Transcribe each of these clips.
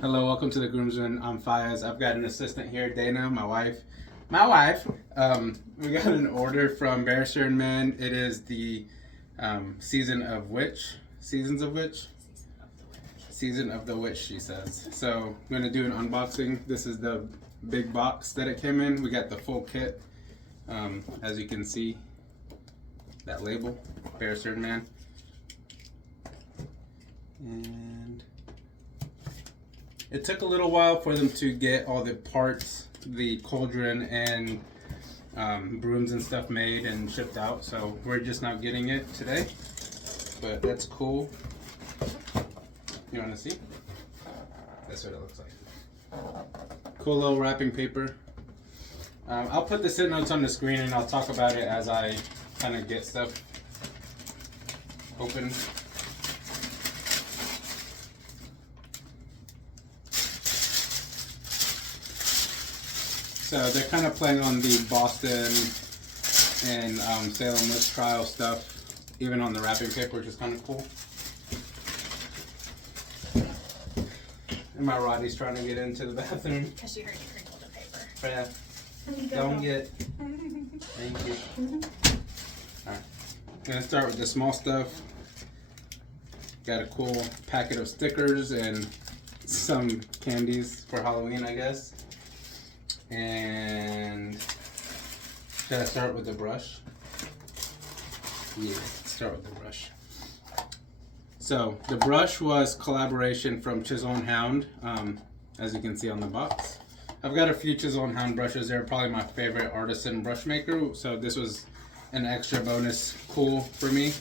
Hello, welcome to the Groomsmen. I'm Fayez. I've got an assistant here, Dana, my wife. My wife. We got an order from Barrister and Men. It is the season of witch. Seasons of witch. Season of the witch, she says. So I'm gonna do an unboxing. This is the big box that it came in. We got the full kit. As you can see, that label, Barrister and Men. And it took a little while for them to get all the parts, the cauldron and brooms and stuff made and shipped out. So we're just not getting it today, but that's cool. You want to see? That's what it looks like. Cool little wrapping paper. I'll put the sit notes on the screen and I'll talk about it as I kind of get stuff open. So they're kind of playing on the Boston and Salem witch trial stuff, even on the wrapping paper, which is kind of cool. And my Roddy's trying to get into the bathroom. Because she heard you crinkle the paper. Yeah. Don't get. Thank you. Alright. I'm going to start with the small stuff. Got a cool packet of stickers and some candies for Halloween, I guess. And should I start with the brush? Yeah, let's start with the brush. So the brush was collaboration from Chisel and Hound, as you can see on the box. I've got a few Chisel and Hound brushes. They're probably my favorite artisan brush maker, so this was an extra bonus cool for me.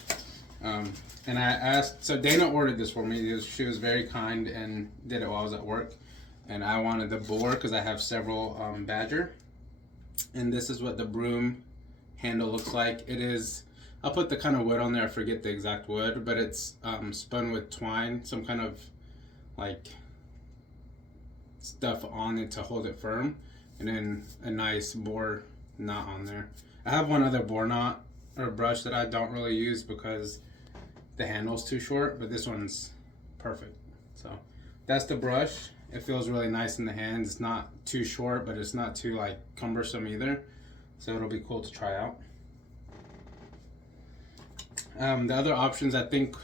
And I asked, so Dana ordered this for me. She was very kind and did it while I was at work. And I wanted the boar because I have several Badger. And this is what the broom handle looks like. It is, I'll put the kind of wood on there, I forget the exact wood, but it's spun with twine, some kind of like stuff on it to hold it firm. And then a nice boar knot on there. I have one other boar knot or brush that I don't really use because the handle's too short, but this one's perfect. So that's the brush. It feels really nice in the hands. It's not too short, but it's not too like cumbersome either. So it'll be cool to try out. The other options, I think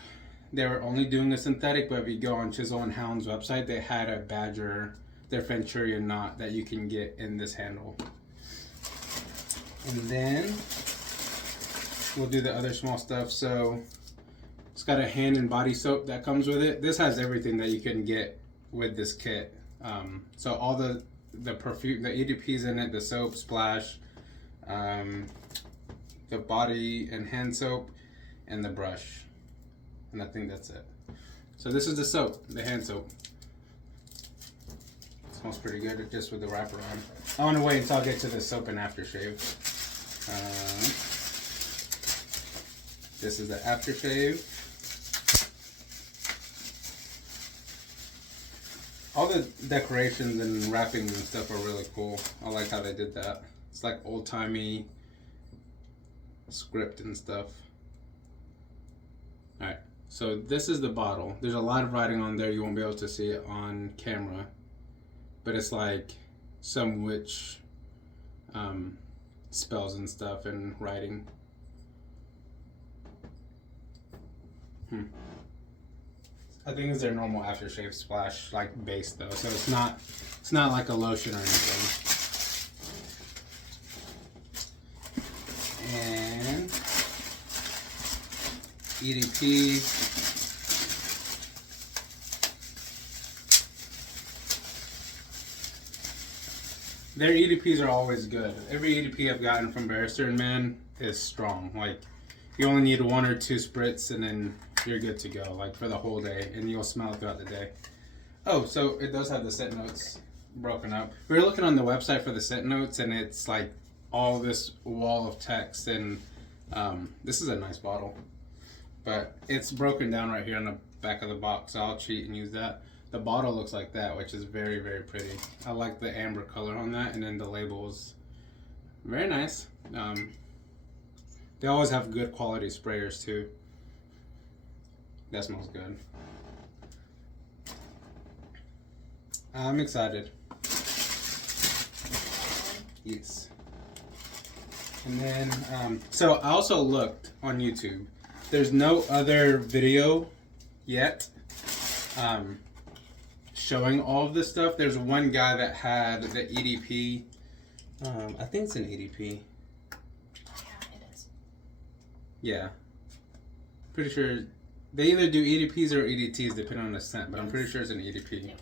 they were only doing a synthetic, but if you go on Chisel and Hound's website, they had a Badger, their Venturian knot that you can get in this handle. And then we'll do the other small stuff. So it's got a hand and body soap that comes with it. This has everything that you can get with this kit. So all the perfume, the EDPs in it, the soap, splash, the body and hand soap, and the brush. And I think that's it. So this is the soap, the hand soap. It smells pretty good just with the wrapper on. I want to wait until I get to the soap and aftershave. This is the aftershave. All the decorations and wrappings and stuff are really cool. I like how they did that. It's like old-timey script and stuff. Alright, so this is the bottle. There's a lot of writing on there. You won't be able to see it on camera. But it's like some witch spells and stuff and writing. I think it's their normal aftershave splash, like base though, so it's not like a lotion or anything. And EDP. Their EDPs are always good. Every EDP I've gotten from Barrister and Men is strong. Like you only need 1 or 2 spritz and then you're good to go, like for the whole day, and you'll smell it throughout the day. Oh, so it does have the scent notes broken up. We were looking on the website for the scent notes, and it's like all this wall of text, and this is a nice bottle, but it's broken down right here on the back of the box, so I'll cheat and use that. The bottle looks like that, which is very, very pretty. I like the amber color on that, and then the label is very nice. They always have good quality sprayers too. That smells good. I'm excited. Yes. And then, so I also looked on YouTube. There's no other video yet showing all of this stuff. There's one guy that had the EDP. I think it's an EDP. Yeah, it is. Yeah. Pretty sure they either do EDPs or EDTs depending on the scent, but I'm pretty sure it's an EDP. It was.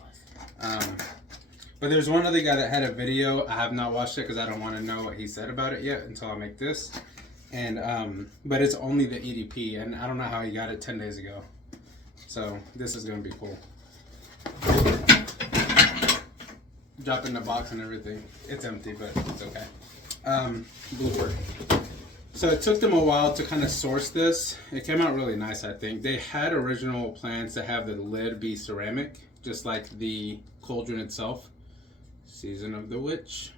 But there's one other guy that had a video. I have not watched it because I don't want to know what he said about it yet until I make this. And but it's only the EDP, and I don't know how he got it 10 days ago. So this is gonna be cool. Drop in the box and everything. It's empty, but it's okay. Blooper. So it took them a while to kind of source this. It came out really nice, I think. They had original plans to have the lid be ceramic, just like the cauldron itself. Season of the Witch.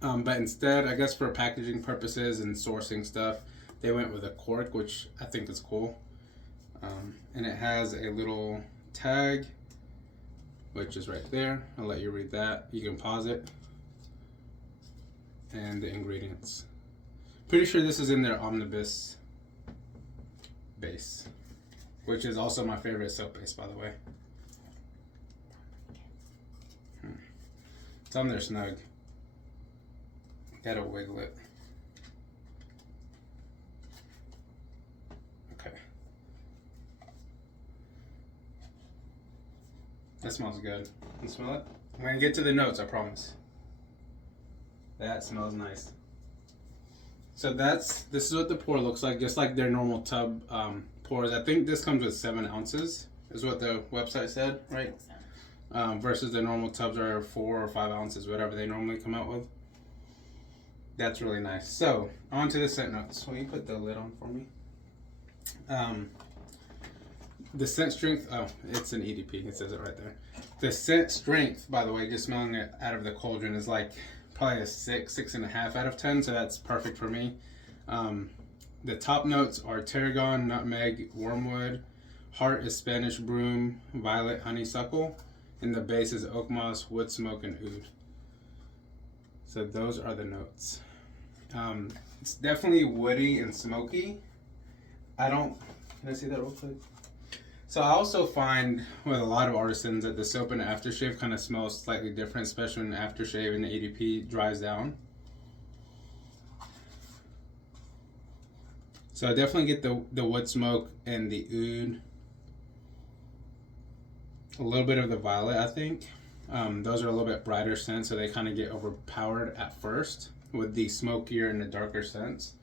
But instead, I guess for packaging purposes and sourcing stuff, they went with a cork, which I think is cool. And it has a little tag, which is right there. I'll let you read that. You can pause it. And the ingredients. Pretty sure this is in their Omnibus base, which is also my favorite soap base, by the way. It's on there snug. Gotta wiggle it. Okay. That smells good. You smell it? I'm gonna get to the notes, I promise. That smells nice. So this is what the pour looks like, just like their normal tub pours. I think this comes with 7 ounces, is what the website said, right? Versus the normal tubs are 4 or 5 ounces, whatever they normally come out with. That's really nice. So, on to the scent notes. Will you put the lid on for me? The scent strength, oh, it's an EDP. It says it right there. The scent strength, by the way, just smelling it out of the cauldron is like probably a 6.5 out of 10, so that's perfect for me. The top notes are tarragon, nutmeg, wormwood. Heart is Spanish broom, violet, honeysuckle. And the base is oak moss, wood smoke, and oud. So those are the notes. It's definitely woody and smoky. Can I see that real quick? So I also find with a lot of artisans that the soap and the aftershave kind of smells slightly different, especially when the aftershave and the EDP dries down. So I definitely get the wood smoke and the oud. A little bit of the violet, I think. Those are a little bit brighter scents, so they kind of get overpowered at first with the smokier and the darker scents.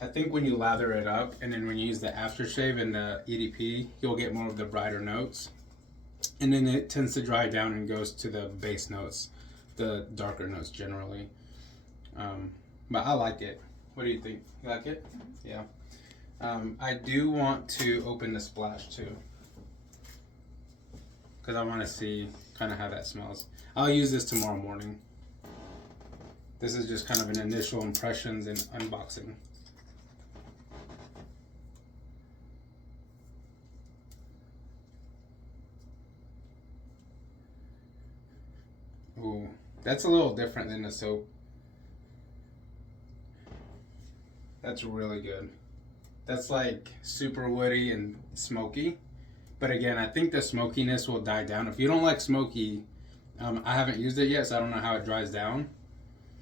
I think when you lather it up and then when you use the aftershave and the EDP, you'll get more of the brighter notes. And then it tends to dry down and goes to the base notes, the darker notes generally. But I like it. What do you think? You like it? Yeah. I do want to open the splash too, because I want to see kind of how that smells. I'll use this tomorrow morning. This is just kind of an initial impressions and unboxing. Ooh, that's a little different than the soap. That's really good. That's like super woody and smoky. But again, I think the smokiness will die down. If you don't like smoky, I haven't used it yet, so I don't know how it dries down.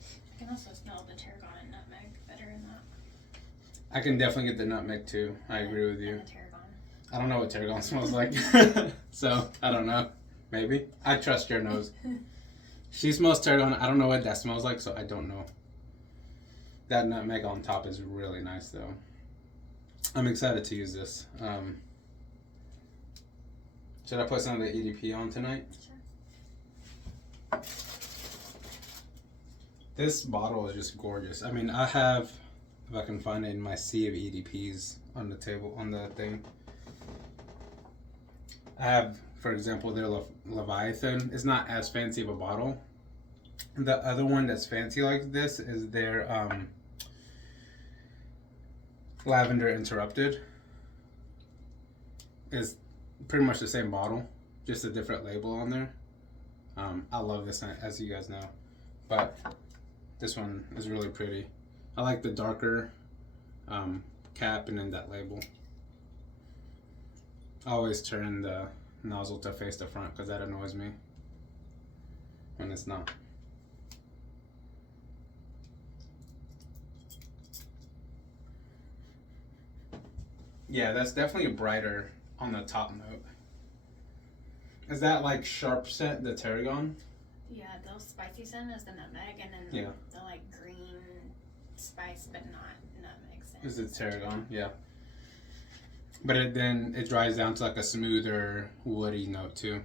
You can also smell the tarragon and nutmeg better in that. I can definitely get the nutmeg too. I agree with you. And the tarragon. I don't know what tarragon smells like, so I don't know. Maybe. I trust your nose. She smells tarragon. I don't know what that smells like, so I don't know. That nutmeg on top is really nice, though. I'm excited to use this. Should I put some of the EDP on tonight? Sure. This bottle is just gorgeous. I mean, I have, if I can find it, in my sea of EDPs on the table, on the thing. I have, for example, their Leviathan. It's not as fancy of a bottle. The other one that's fancy like this is their Lavender Interrupted. It's pretty much the same bottle, just a different label on there. I love this scent, as you guys know, but this one is really pretty. I like the darker cap and then that label. I always turn the nozzle to face the front because that annoys me when it's not. Yeah, that's definitely brighter on the top note. Is that like sharp scent, the tarragon? Yeah, the spicy scent is the nutmeg, and then Yeah. the like green spice, but not nutmeg scent. Is it tarragon? Yeah. But then it dries down to like a smoother, woody note too.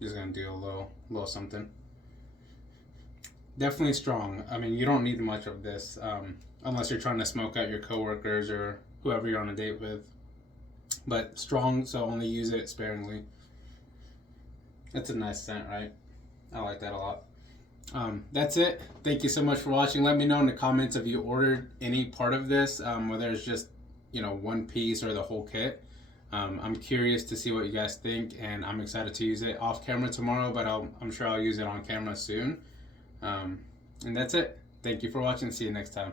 Just gonna do a little something. Definitely strong. I mean, you don't need much of this unless you're trying to smoke out your coworkers or whoever you're on a date with. But strong, so only use it sparingly. That's a nice scent, right? I like that a lot. That's it. Thank you so much for watching. Let me know in the comments if you ordered any part of this, whether it's just one piece or the whole kit. I'm curious to see what you guys think, and I'm excited to use it off camera tomorrow, but I'm sure I'll use it on camera soon. And that's it. Thank you for watching. See you next time.